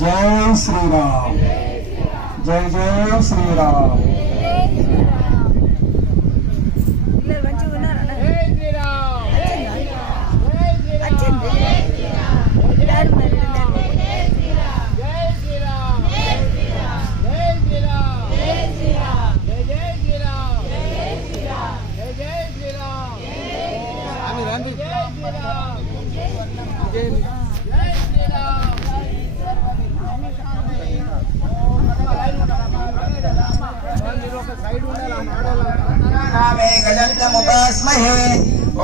జై శ్రీరామ్ జై జై శ్రీరామ్ జై శ్రీరామ్ జై జై శ్రీరామ్ ఆమె రండి జై శ్రీరామ్ జై శ్రీరామ్ సైడ్ ఉండాలి నామే గజంతముపాస్మహే.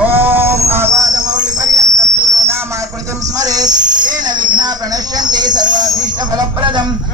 ఓం ఆపాదమౌళిపర్యంతం గురునామాకృతిం స్మరేత్ తేన విఘ్నా ప్రణశ్యంతి సర్వాభీష్టఫలప్రదం.